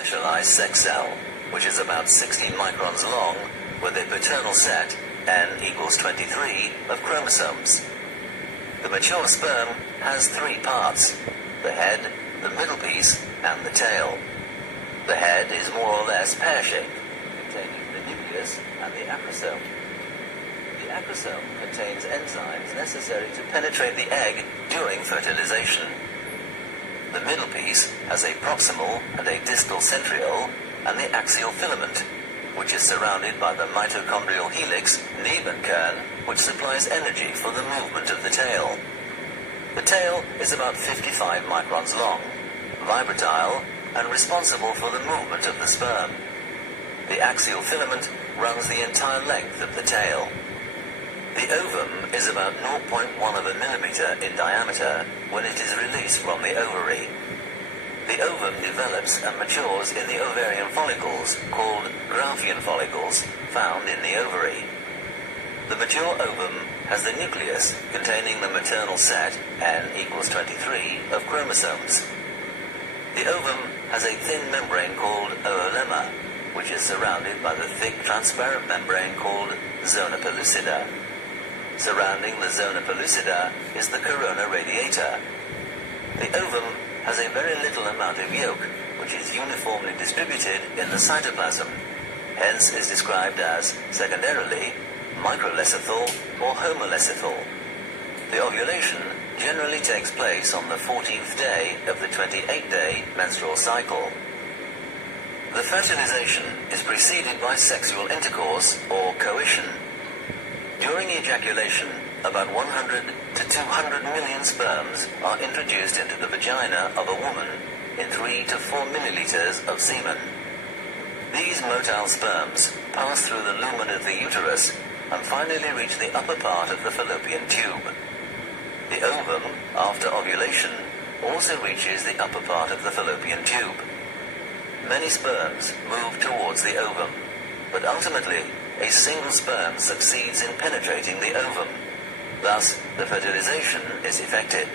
specialized sex cell, which is about 16 microns long, with a paternal set, n equals 23, of chromosomes. The mature sperm has three parts: the head, the middle piece, and the tail. The head is more or less pear-shaped, containing the nucleus and the acrosome. The acrosome contains enzymes necessary to penetrate the egg during fertilization. The middle piece has a proximal and a distal centriole and the axial filament, which is surrounded by the mitochondrial helix Nebenkern, which supplies energy for the movement of the tail. The tail is about 55 microns long, vibratile, and responsible for the movement of the sperm. The axial filament runs the entire length of the tail. The ovum is about 0.1 of a millimeter in diameter when it is released from the ovary. The ovum develops and matures in the ovarian follicles, called Graafian follicles, found in the ovary. The mature ovum has the nucleus containing the maternal set, n equals 23, of chromosomes. The ovum has a thin membrane called oolemma, which is surrounded by the thick transparent membrane called zona pellucida. Surrounding the zona pellucida is the corona radiata. The ovum has a very little amount of yolk, which is uniformly distributed in the cytoplasm, hence is described as, secondarily, microlecithal or homolecithal. The ovulation generally takes place on the 14th day of the 28-day menstrual cycle. The fertilization is preceded by sexual intercourse or coition. During ejaculation, about 100 to 200 million sperms are introduced into the vagina of a woman in 3 to 4 milliliters of semen. These motile sperms pass through the lumen of the uterus and finally reach the upper part of the fallopian tube. The ovum, after ovulation, also reaches the upper part of the fallopian tube. Many sperms move towards the ovum, but ultimately a single sperm succeeds in penetrating the ovum. Thus, the fertilization is effected.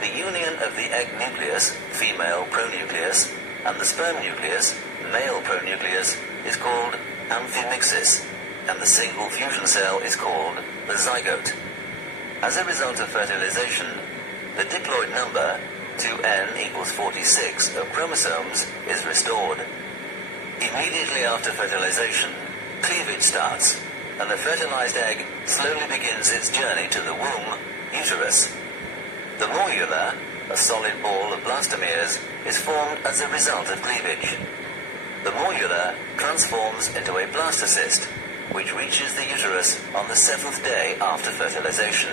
The union of the egg nucleus, female pronucleus, and the sperm nucleus, male pronucleus, is called amphimixis, and the single fusion cell is called the zygote. As a result of fertilization, the diploid number, 2n equals 46, of chromosomes is restored. Immediately after fertilization, cleavage starts, and the fertilized egg slowly begins its journey to the womb, uterus. The morula, a solid ball of blastomeres, is formed as a result of cleavage. The morula transforms into a blastocyst, which reaches the uterus on the 7th day after fertilization.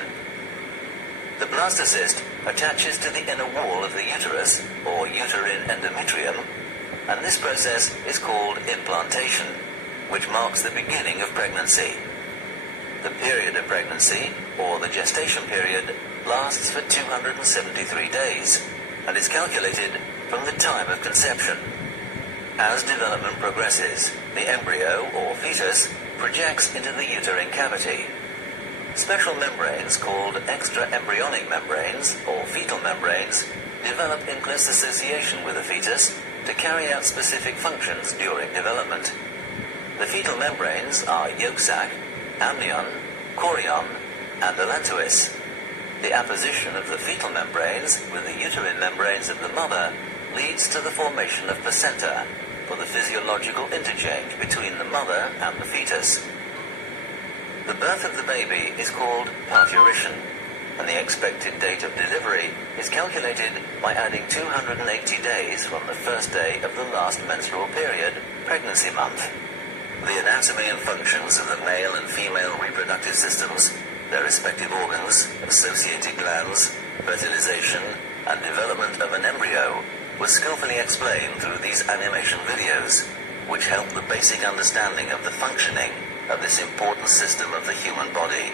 The blastocyst attaches to the inner wall of the uterus, or uterine endometrium, and this process is called implantation, which marks the beginning of pregnancy. The period of pregnancy, or the gestation period, lasts for 273 days, and is calculated from the time of conception. As development progresses, the embryo, or fetus, projects into the uterine cavity. Special membranes called extraembryonic membranes, or fetal membranes, develop in close association with the fetus to carry out specific functions during development. The fetal membranes are yolk sac, amnion, chorion, and allantois. The apposition of the fetal membranes with the uterine membranes of the mother leads to the formation of placenta for the physiological interchange between the mother and the fetus. The birth of the baby is called parturition, and the expected date of delivery is calculated by adding 280 days from the first day of the last menstrual period, pregnancy month. The anatomy and functions of the male and female reproductive systems, their respective organs, associated glands, fertilization, and development of an embryo was skillfully explained through these animation videos, which help the basic understanding of the functioning of this important system of the human body.